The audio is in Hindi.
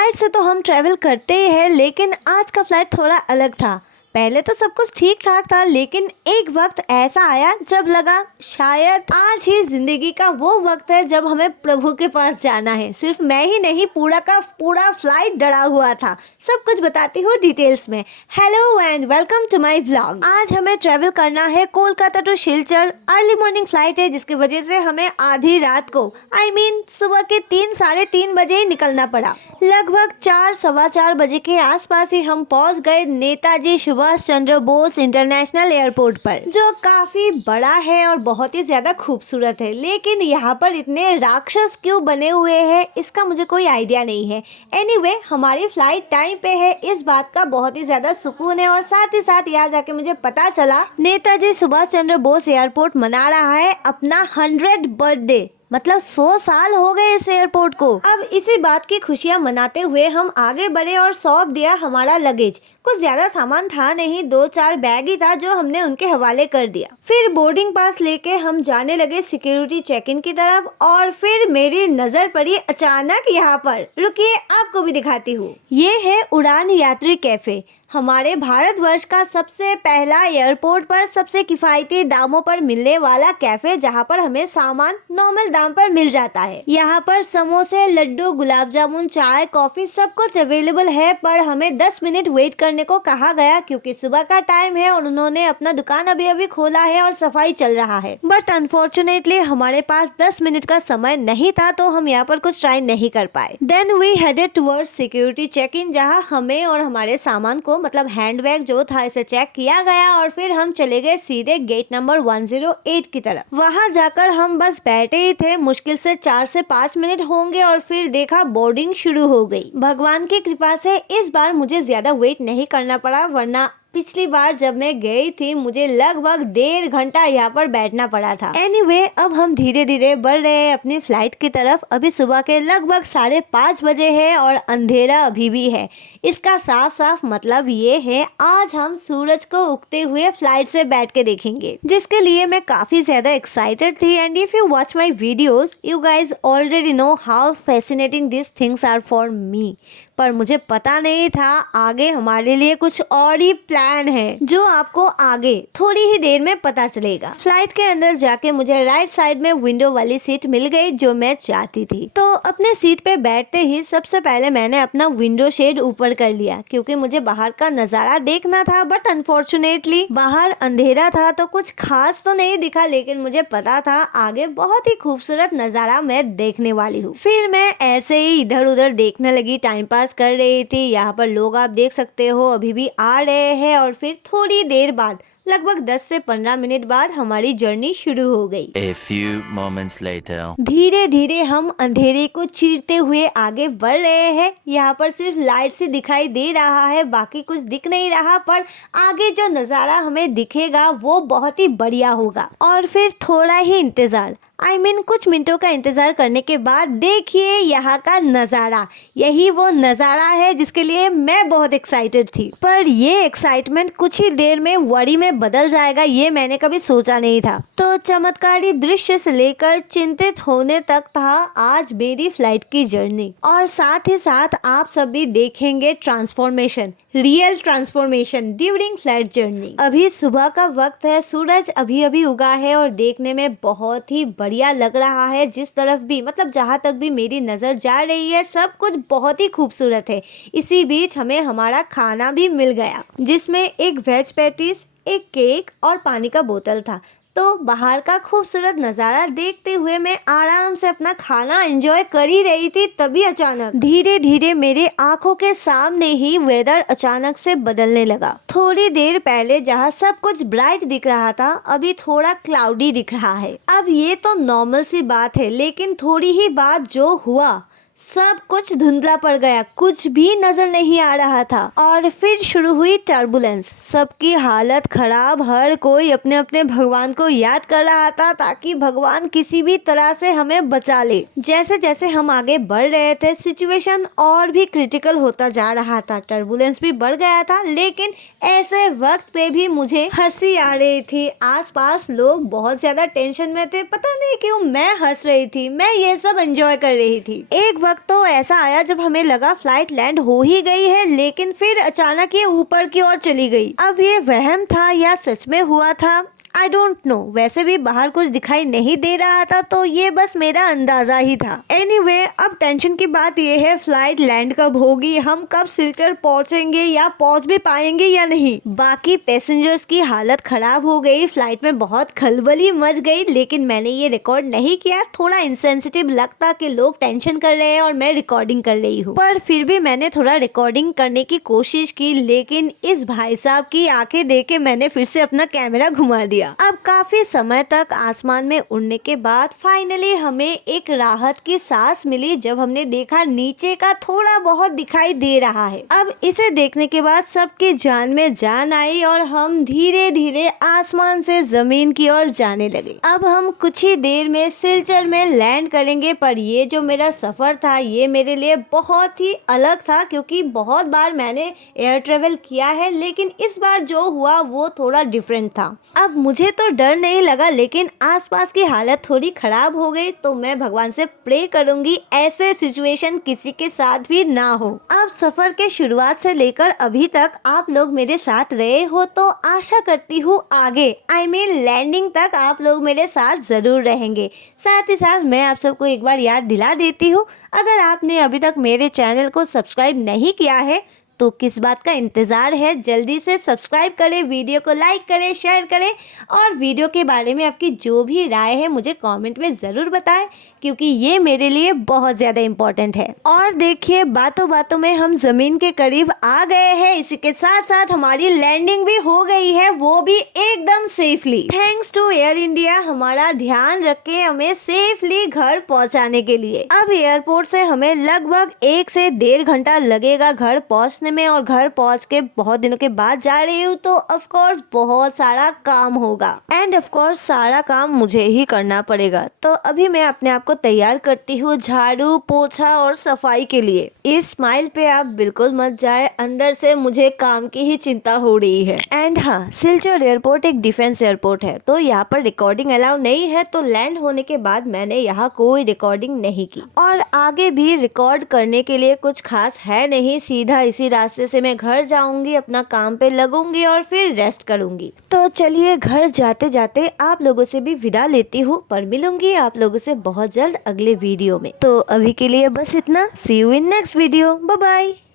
फ्लाइट से तो हम ट्रैवल करते ही हैं, लेकिन आज का फ्लाइट थोड़ा अलग था। पहले तो सब कुछ ठीक ठाक था, लेकिन एक वक्त ऐसा आया जब लगा शायद आज ही जिंदगी का वो वक्त है जब हमें प्रभु के पास जाना है। सिर्फ मैं ही नहीं, पूरा का पूरा फ्लाइट डरा हुआ था। सब कुछ बताती हूँ डिटेल्स में। Hello and welcome to my vlog. आज हमें ट्रेवल करना है Kolkata to Silchar. Early morning flight है, जिसकी वजह से हमें आधी रात को सुबह के 3-3:30 बजे ही निकलना पड़ा। लगभग 4-4:15 बजे के आसपास ही हम पहुंच गए नेताजी सुभाष चंद्र बोस इंटरनेशनल एयरपोर्ट पर, जो काफी बड़ा है और बहुत ही ज्यादा खूबसूरत है। लेकिन यहाँ पर इतने राक्षस क्यों बने हुए हैं, इसका मुझे कोई आइडिया नहीं है। एनीवे, हमारी फ्लाइट टाइम पे है, इस बात का बहुत ही ज्यादा सुकून है। और साथ ही साथ यहाँ जाके मुझे पता चला नेताजी सुभाष चंद्र बोस एयरपोर्ट मना रहा है अपना 100th बर्थडे। मतलब 100 साल हो गए इस एयरपोर्ट को। अब इसी बात की खुशियां मनाते हुए हम आगे बढ़े और सौंप दिया हमारा लगेज। कुछ ज्यादा सामान था नहीं, 2-4 बैग ही था जो हमने उनके हवाले कर दिया। फिर बोर्डिंग पास लेके हम जाने लगे सिक्योरिटी चेक इन की तरफ। और फिर मेरी नजर पड़ी अचानक यहाँ पर। रुकिए, आपको भी दिखाती हूँ। ये है उड़ान यात्री कैफे, हमारे भारतवर्ष का सबसे पहला एयरपोर्ट पर सबसे किफायती दामों पर मिलने वाला कैफे, जहाँ पर हमें सामान नॉर्मल दाम पर मिल जाता है। यहाँ पर समोसे, लड्डू, गुलाब जामुन, चाय, कॉफी सब कुछ अवेलेबल है। पर हमें 10 मिनट वेट करने को कहा गया, क्योंकि सुबह का टाइम है और उन्होंने अपना दुकान अभी अभी खोला है और सफाई चल रहा है। बट अनफॉर्चुनेटली हमारे पास 10 मिनट का समय नहीं था, तो हम यहाँ पर कुछ ट्राई नहीं कर पाए। Then we headed towards security check in, जहाँ हमें और हमारे सामान को मतलब हैंडबैग जो था इसे चेक किया गया। और फिर हम चले गए सीधे गेट नंबर 108 की तरफ। वहां जाकर हम बस बैठे ही थे, मुश्किल से 4 से 5 मिनट होंगे और फिर देखा बोर्डिंग शुरू हो गई। भगवान की कृपा से इस बार मुझे ज्यादा वेट नहीं करना पड़ा, वरना पिछली बार जब मैं गई थी मुझे लगभग 1.5 घंटा यहाँ पर बैठना पड़ा था। एनीवे, अब हम धीरे धीरे बढ़ रहे हैं अपनी फ्लाइट की तरफ। अभी सुबह के लगभग 5:30 बजे है और अंधेरा अभी भी है। इसका साफ साफ मतलब ये है आज हम सूरज को उगते हुए फ्लाइट से बैठ के देखेंगे, जिसके लिए मैं काफी ज्यादा एक्साइटेड थी। And if you watch my videos, you guys already know how fascinating this things are for me. पर मुझे पता नहीं था आगे हमारे लिए कुछ और ही प्लान है, जो आपको आगे थोड़ी ही देर में पता चलेगा। फ्लाइट के अंदर जाके मुझे राइट साइड में विंडो वाली सीट मिल गई, जो मैं चाहती थी। तो अपने सीट पे बैठते ही सबसे पहले मैंने अपना विंडो शेड ऊपर कर लिया, क्योंकि मुझे बाहर का नजारा देखना था। बट अनफॉर्चुनेटली बाहर अंधेरा था, तो कुछ खास तो नहीं दिखा, लेकिन मुझे पता था आगे बहुत ही खूबसूरत नजारा मैं देखने वाली हूँ। फिर मैं ऐसे ही इधर उधर देखने लगी, टाइम पास कर रही थी। यहाँ पर लोग आप देख सकते हो अभी भी आ रहे हैं। और फिर थोड़ी देर बाद, लगभग 10 से 15 मिनट बाद हमारी जर्नी शुरू हो गई। A few moments later. धीरे धीरे हम अंधेरे को चीरते हुए आगे बढ़ रहे हैं। यहाँ पर सिर्फ लाइट से दिखाई दे रहा है, बाकी कुछ दिख नहीं रहा। पर आगे जो नज़ारा हमें दिखेगा वो बहुत ही बढ़िया होगा। और फिर थोड़ा ही इंतज़ार, कुछ मिनटों का इंतजार करने के बाद देखिए यहाँ का नज़ारा। यही वो नज़ारा है जिसके लिए मैं बहुत एक्साइटेड थी। पर ये एक्साइटमेंट कुछ ही देर में वरी में बदल जाएगा, ये मैंने कभी सोचा नहीं था। तो चमत्कारी दृश्य से लेकर चिंतित होने तक था आज मेरी फ्लाइट की जर्नी। और साथ ही साथ आप सभी देखेंगे transformation, real transformation during flight journey. अभी सुबह का वक्त है, सूरज अभी अभी उगा है और देखने में बहुत ही बढ़िया लग रहा है। जिस तरफ भी मतलब जहाँ तक भी मेरी नज़र जा रही है, सब कुछ बहुत ही खूबसूरत है। इसी बीच हमें हमारा खाना भी मिल गया, जिसमें एक वेज पैटीज, एक केक और पानी का बोतल था। तो बाहर का खूबसूरत नज़ारा देखते हुए मैं आराम से अपना खाना एंजॉय कर ही रही थी, तभी अचानक धीरे धीरे मेरे आंखों के सामने ही वेदर अचानक से बदलने लगा। थोड़ी देर पहले जहाँ सब कुछ ब्राइट दिख रहा था, अभी थोड़ा क्लाउडी दिख रहा है। अब ये तो नॉर्मल सी बात है, लेकिन थोड़ी ही बात जो हुआ, सब कुछ धुंधला पड़ गया, कुछ भी नजर नहीं आ रहा था। और फिर शुरू हुई टर्बुलेंस। सबकी हालत खराब, हर कोई अपने अपने भगवान को याद कर रहा था, ताकि भगवान किसी भी तरह से हमें बचा ले। जैसे जैसे हम आगे बढ़ रहे थे, सिचुएशन और भी क्रिटिकल होता जा रहा था, टर्बुलेंस भी बढ़ गया था। लेकिन ऐसे वक्त पे भी मुझे हंसी आ रही थी। आसपास लोग बहुत ज्यादा टेंशन में थे, पता नहीं क्यों मैं हंस रही थी, मैं ये सब एंजॉय कर रही थी। एक वक्त तो ऐसा आया जब हमें लगा फ्लाइट लैंड हो ही गई है, लेकिन फिर अचानक ये ऊपर की ओर चली गई। अब ये वहम था या सच में हुआ था, आई डोंट नो। वैसे भी बाहर कुछ दिखाई नहीं दे रहा था, तो ये बस मेरा अंदाजा ही था। एनीवे, अब टेंशन की बात ये है फ्लाइट लैंड कब होगी, हम कब सिलचर पहुंचेंगे या पहुंच भी पाएंगे या नहीं। बाकी पैसेंजर्स की हालत खराब हो गई, फ्लाइट में बहुत खलबली मच गई, लेकिन मैंने ये रिकॉर्ड नहीं किया। थोड़ा इंसेंसिटिव लगता कि लोग टेंशन कर रहे हैं और मैं रिकॉर्डिंग कर रही हूँ, पर फिर भी मैंने थोड़ा रिकॉर्डिंग करने की कोशिश की। लेकिन इस भाई साहब की आंखें देख के मैंने फिर से अपना कैमरा घुमा दिया। अब काफी समय तक आसमान में उड़ने के बाद फाइनली हमें एक राहत की सांस मिली जब हमने देखा नीचे का थोड़ा बहुत दिखाई दे रहा है। अब इसे देखने के बाद सबकी जान में जान आई और हम धीरे धीरे आसमान से जमीन की ओर जाने लगे। अब हम कुछ ही देर में सिलचर में लैंड करेंगे, पर ये जो मेरा सफर था ये मेरे लिए बहुत ही अलग था, क्योंकि बहुत बार मैंने एयर ट्रेवल किया है, लेकिन इस बार जो हुआ वो थोड़ा डिफरेंट था। अब मुझे तो डर नहीं लगा, लेकिन आसपास की हालत थोड़ी खराब हो गई, तो मैं भगवान से प्रे करूंगी ऐसे सिचुएशन किसी के साथ भी ना हो। अब सफर के शुरुआत से लेकर अभी तक आप लोग मेरे साथ रहे हो, तो आशा करती हूँ आगे लैंडिंग तक आप लोग मेरे साथ जरूर रहेंगे। साथ ही साथ मैं आप सबको एक बार याद दिला देती हूँ, अगर आपने अभी तक मेरे चैनल को सब्सक्राइब नहीं किया है तो किस बात का इंतज़ार है, जल्दी से सब्सक्राइब करें, वीडियो को लाइक करें, शेयर करें, और वीडियो के बारे में आपकी जो भी राय है मुझे कमेंट में ज़रूर बताएं, क्योंकि ये मेरे लिए बहुत ज़्यादा इम्पोर्टेंट है। और देखिए, बातों बातों में हम ज़मीन के करीब आ गए हैं। इसी के साथ साथ हमारी लैंडिंग भी हो गई है, वो भी एकदम safely. Thanks to Air India हमारा ध्यान रख के हमें सेफली घर पहुँचाने के लिए। अब एयरपोर्ट से हमें लगभग 1 से 1.5 घंटा लगेगा घर पहुँचने में, और घर पहुंच के बहुत दिनों के बाद जा रही हूँ, तो ऑफ कोर्स बहुत सारा काम होगा, एंड ऑफ कोर्स सारा काम मुझे ही करना पड़ेगा। तो अभी मैं अपने आप को तैयार करती हूँ झाड़ू, पोछा और सफाई के लिए। इस स्माइल पे आप बिल्कुल मत जाए, अंदर से मुझे काम की ही चिंता हो रही है। एंड हाँ, सिलचर एयरपोर्ट एक डिफेंस एयरपोर्ट है, तो यहाँ पर रिकॉर्डिंग अलाउ नहीं है, तो लैंड होने के बाद मैंने यहाँ कोई रिकॉर्डिंग नहीं की, और आगे भी रिकॉर्ड करने के लिए कुछ खास है नहीं। सीधा इसी रास्ते से मैं घर जाऊंगी, अपना काम पे लगूंगी और फिर रेस्ट करूंगी। तो चलिए, घर जाते जाते आप लोगों से भी विदा लेती हूँ, पर मिलूंगी आप लोगों से बहुत जल्द अगले वीडियो में। तो अभी के लिए बस इतना। See you in next video. Bye bye.